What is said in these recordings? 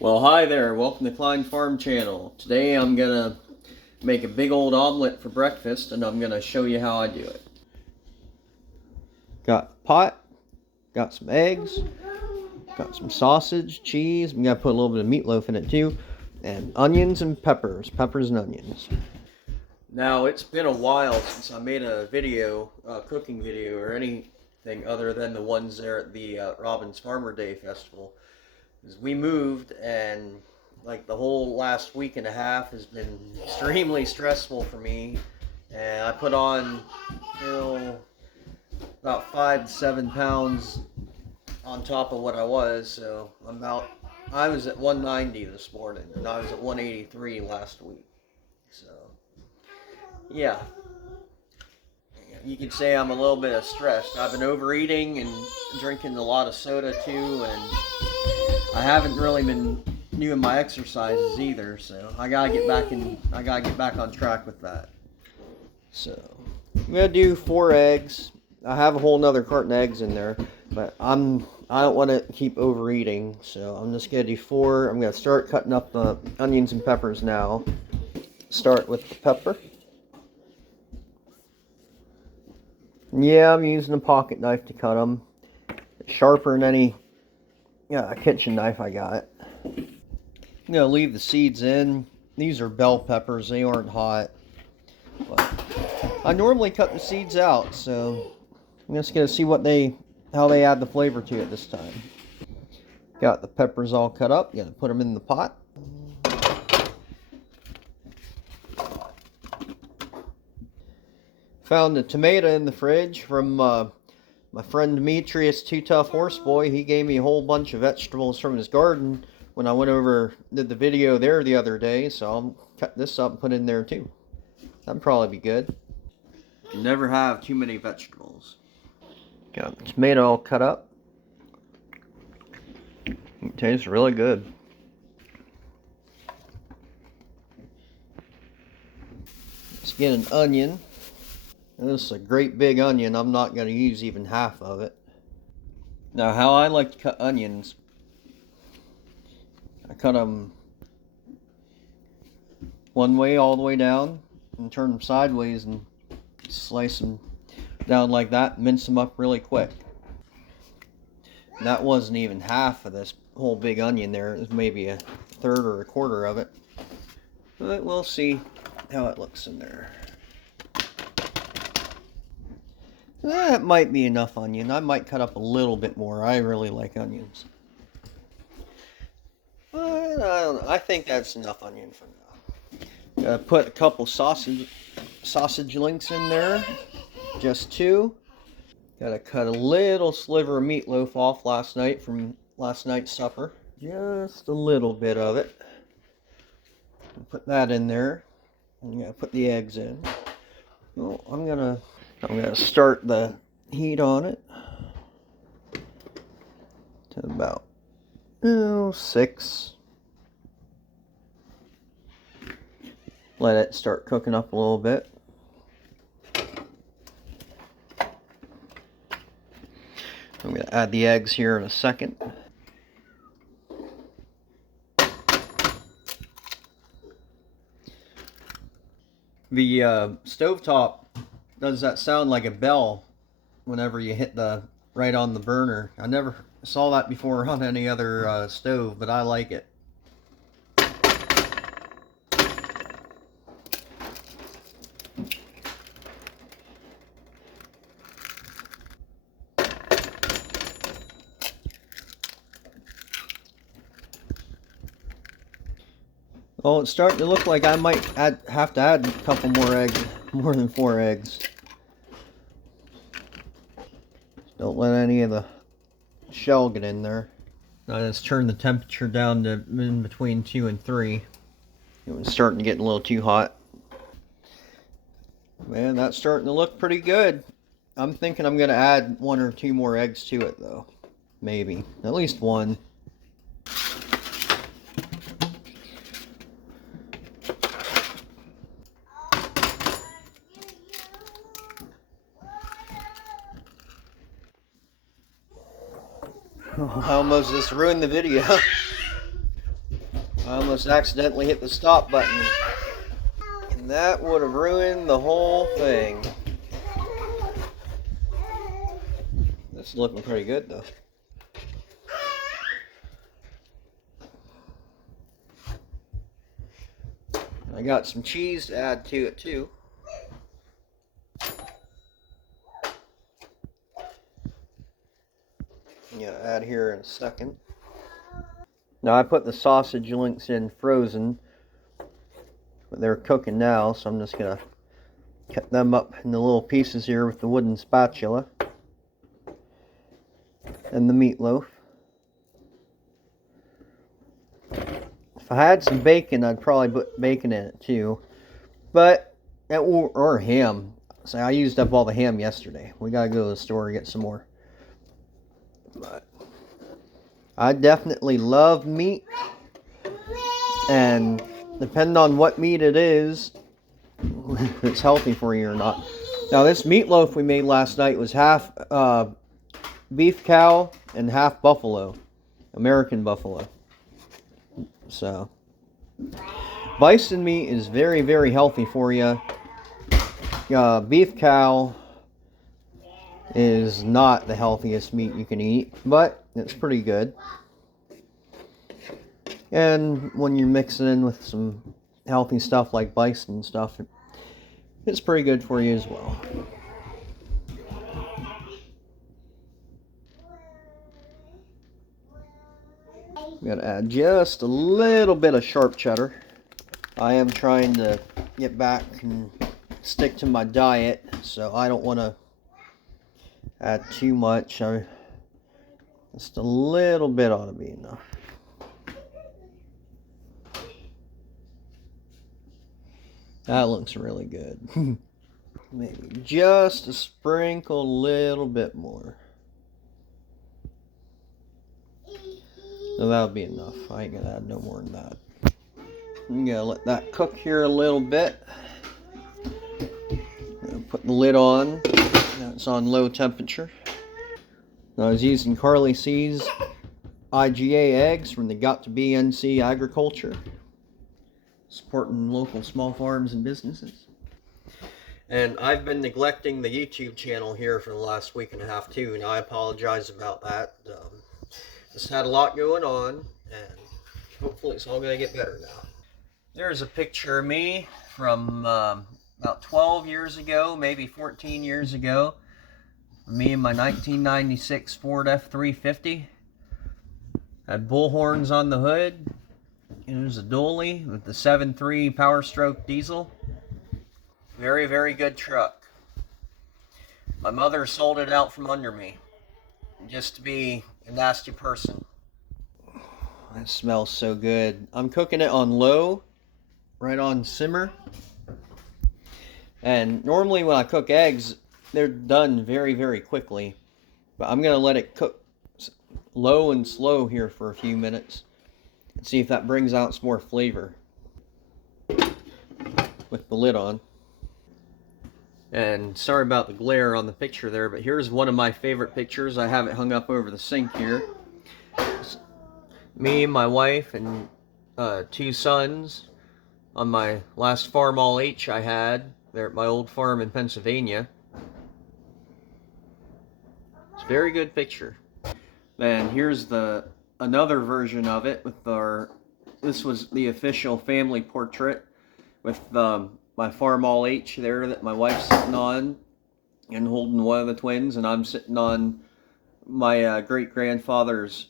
Well, hi there. Welcome to Klein Farm Channel. Today I'm gonna make a big old omelet for breakfast, and I'm gonna show you how I do it. Got a pot, got some eggs, got some sausage, cheese. I'm gonna put a little bit of meatloaf in it too, and onions and peppers, and onions. Now it's been a while since I made a video, cooking video, or anything other than the ones there at the Robbins Farmer Day Festival. We moved, and like the whole last week and a half has been extremely stressful for me, and I put on about 5 to 7 pounds on top of what I was. So I was at 190 this morning, and I was at 183 last week. So yeah, you could say I'm a little bit stressed. I've been overeating and drinking a lot of soda too, and I haven't really been doing my exercises either, so I gotta get back on track with that. So I'm gonna do 4 eggs. I have a whole nother carton of eggs in there, but I don't want to keep overeating, so I'm just gonna do 4. I'm gonna start cutting up the onions and peppers now. Start with the pepper. Yeah, I'm using a pocket knife to cut them. It's sharper than any kitchen knife I got. I'm going to leave the seeds in. These are bell peppers. They aren't hot. But I normally cut the seeds out, so I'm just going to see how they add the flavor to it this time. Got the peppers all cut up. Going to put them in the pot. Found a tomato in the fridge from my friend Demetrius, Too Tough Horse Boy. He gave me a whole bunch of vegetables from his garden when I went over, did the video there the other day, so I'll cut this up and put it in there too. That'd probably be good. You never have too many vegetables. Got the tomato all cut up. It tastes really good. Let's get an onion. This is a great big onion. I'm not going to use even half of it. Now, how I like to cut onions, I cut them one way all the way down and turn them sideways and slice them down like that, mince them up really quick. And that wasn't even half of this whole big onion there. It was maybe a third or a quarter of it. But we'll see how it looks in there. That might be enough onion. I might cut up a little bit more. I really like onions. But I don't know. I think that's enough onion for now. Gotta put a couple sausage links in there. Just 2. Gotta cut a little sliver of meatloaf off last night from last night's supper. Just a little bit of it. Put that in there. I'm gonna put the eggs in. Oh, I'm gonna start the heat on it to about 6. Let it start cooking up a little bit. I'm going to add the eggs here in a second. The stovetop does that sound like a bell whenever you hit right on the burner. I never saw that before on any other stove, but I like it. Oh, it's starting to look like I might have to add a couple more eggs, more than 4 eggs. Don't let any of the shell get in there. Now let's turn the temperature down to in between 2 and 3. It was starting to get a little too hot. Man, that's starting to look pretty good. I'm thinking I'm going to add 1 or 2 more eggs to it though. Maybe. At least 1. Oh, I almost just ruined the video. I almost accidentally hit the stop button. And that would have ruined the whole thing. This is looking pretty good though. I got some cheese to add to it too. Yeah, add here in a second. Now I put the sausage links in frozen, but they're cooking now, so I'm just gonna cut them up into little pieces here with the wooden spatula. And the meatloaf. If I had some bacon, I'd probably put bacon in it too, but or ham. So I used up all the ham yesterday. We gotta go to the store and get some more. But I definitely love meat, and depending on what meat it is, if it's healthy for you or not. Now this meatloaf we made last night was half beef cow and half buffalo, American buffalo. So bison meat is very, very healthy for you. Beef cow is not the healthiest meat you can eat, but it's pretty good. And when you're mixing in with some healthy stuff like bison and stuff, it's pretty good for you as well. I'm going to add just a little bit of sharp cheddar. I am trying to get back and stick to my diet, so I don't want to add too much. Just a little bit ought to be enough. That looks really good. Maybe just a sprinkle, a little bit more. So that'll be enough. I ain't gonna add no more than that. I'm gonna let that cook here a little bit. Put the lid on. Now it's on low temperature. Now I was using Carly C's IGA eggs from the Got to Be NC Agriculture, supporting local small farms and businesses. And I've been neglecting the YouTube channel here for the last week and a half too, and I apologize about that. Just had a lot going on, and hopefully it's all going to get better now. There's a picture of me from about 12 years ago, maybe 14 years ago. Me and my 1996 Ford F-350. Had bullhorns on the hood. It was a dually with the 7.3 Power Stroke diesel. Very, very good truck. My mother sold it out from under me just to be a nasty person. It smells so good. I'm cooking it on low, right on simmer. And normally when I cook eggs, they're done very, very quickly. But I'm going to let it cook low and slow here for a few minutes and see if that brings out some more flavor with the lid on. And sorry about the glare on the picture there, but here's one of my favorite pictures. I have it hung up over the sink here. It's me, my wife, and 2 sons on my last farm all H I had there at my old farm in Pennsylvania. It's a very good picture. And here's another version of it with this was the official family portrait with my farm all H there that my wife's sitting on and holding one of the twins, and I'm sitting on my great-grandfather's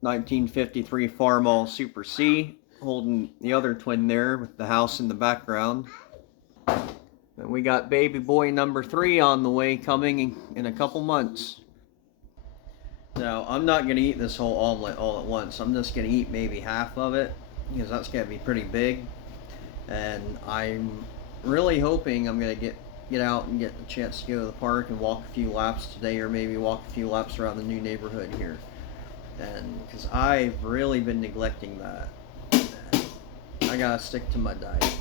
1953 farm all Super C, holding the other twin there with the house in the background. And we got baby boy number 3 on the way, coming in a couple months. Now, I'm not going to eat this whole omelet all at once. I'm just going to eat maybe half of it, because that's going to be pretty big. And I'm really hoping I'm going to get out and get the chance to go to the park and walk a few laps today, or maybe walk a few laps around the new neighborhood here. And because I've really been neglecting that. And I got to stick to my diet.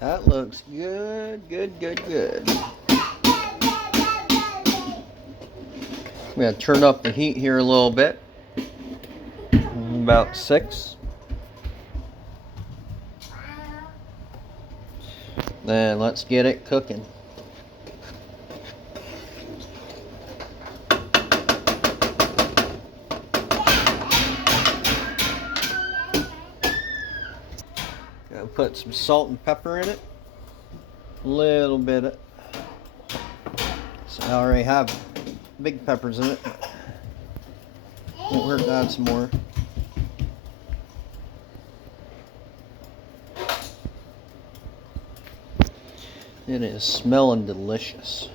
That looks good, good, good, good. I'm going to turn up the heat here a little bit. About 6. Then let's get it cooking. Gonna put some salt and pepper in it. A little bit. So I already have big peppers in it. Won't hurt to add some more. It is smelling delicious.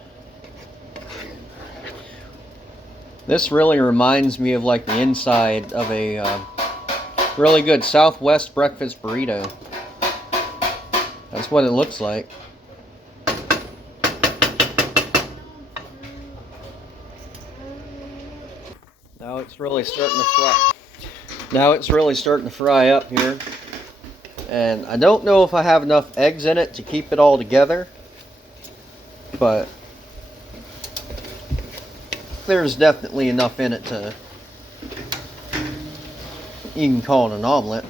This really reminds me of like the inside of a really good Southwest breakfast burrito. That's what it looks like. Now it's really starting to fry. Now it's really starting to fry up here. And I don't know if I have enough eggs in it to keep it all together. But there's definitely enough in it to, you can call it an omelet.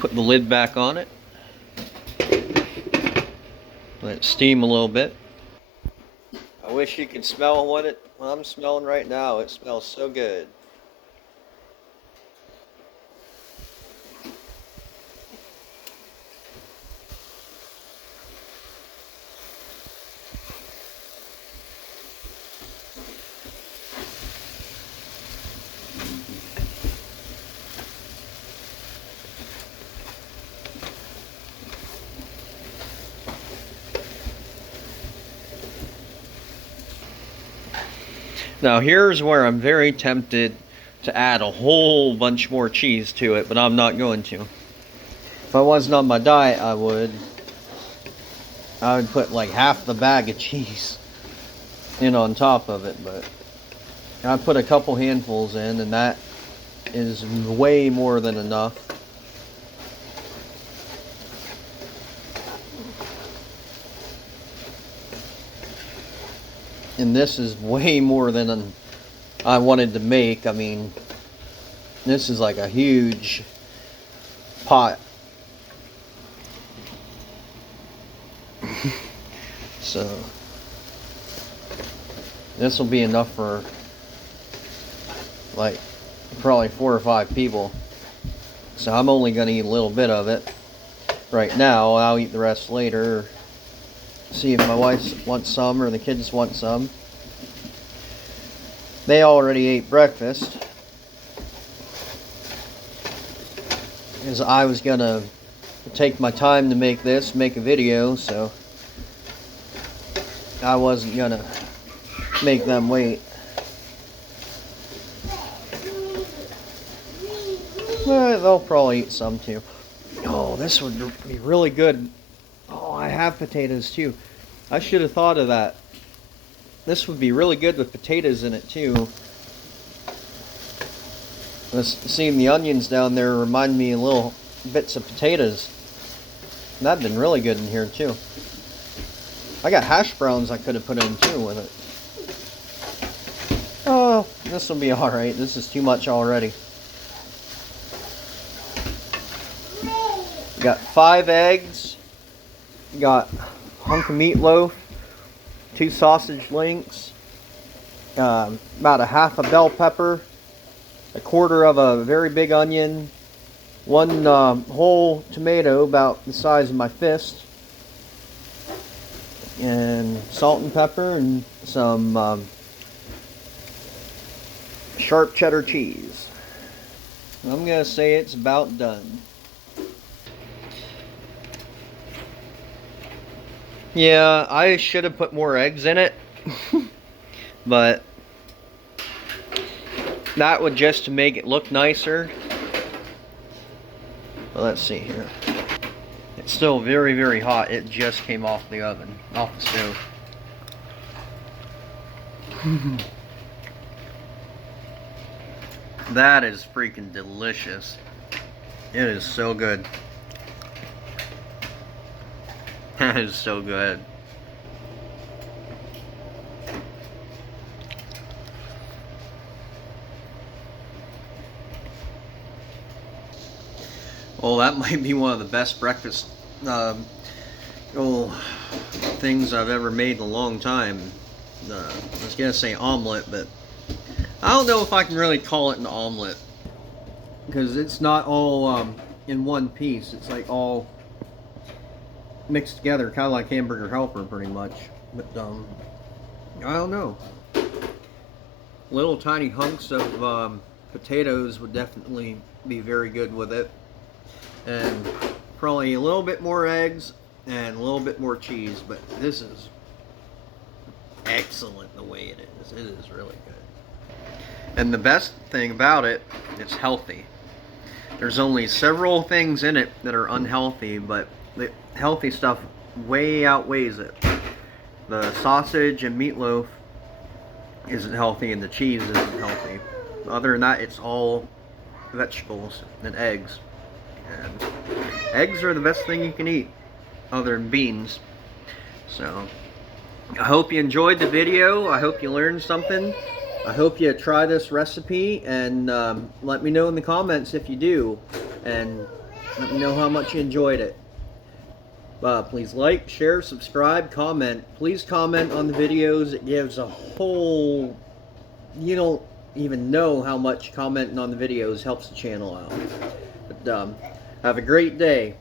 Put the lid back on it. Let it steam a little bit. I wish you could smell what I'm smelling right now. It smells so good. Now here's where I'm very tempted to add a whole bunch more cheese to it, but I'm not going to. If I wasn't on my diet, I would put like half the bag of cheese in on top of it, but I put a couple handfuls in, and that is way more than enough. And this is way more than I wanted to make. I mean, this is like a huge pot. So this will be enough for like probably 4 or 5 people. So I'm only going to eat a little bit of it right now. I'll eat the rest later. See if my wife wants some or the kids want some. They already ate breakfast, because I was gonna take my time to make a video, so I wasn't gonna make them wait. They'll probably eat some too. Oh, this would be really good. Oh, I have potatoes too. I should have thought of that. This would be really good with potatoes in it too. Seeing the onions down there remind me of little bits of potatoes. And that'd been really good in here too. I got hash browns I could have put in too with it. Oh, this will be alright. This is too much already. Got 5 eggs. Got a hunk of meatloaf. 2 sausage links. About a half a bell pepper. A quarter of a very big onion. 1 whole tomato about the size of my fist. And salt and pepper and some sharp cheddar cheese. I'm going to say it's about done. Yeah, I should have put more eggs in it, but that would just to make it look nicer. Well, let's see here. It's still very, very hot. It just came off the oven, off the stove. That is freaking delicious. It is so good. That is so good. Oh, that might be one of the best breakfast things I've ever made in a long time. I was gonna say omelet, but I don't know if I can really call it an omelet because it's not all in one piece. It's like all mixed together, kind of like hamburger helper, pretty much. But I don't know. Little tiny hunks of potatoes would definitely be very good with it, and probably a little bit more eggs and a little bit more cheese. But this is excellent the way it is. It is really good. And the best thing about it, it's healthy. There's only several things in it that are unhealthy, but the healthy stuff way outweighs it. The sausage and meatloaf isn't healthy, and the cheese isn't healthy. Other than that, it's all vegetables and eggs. And eggs are the best thing you can eat, other than beans. So, I hope you enjoyed the video. I hope you learned something. I hope you try this recipe, and let me know in the comments if you do, and let me know how much you enjoyed it. Please like, share, subscribe, comment. Please comment on the videos. It gives a whole... You don't even know how much commenting on the videos helps the channel out. But have a great day.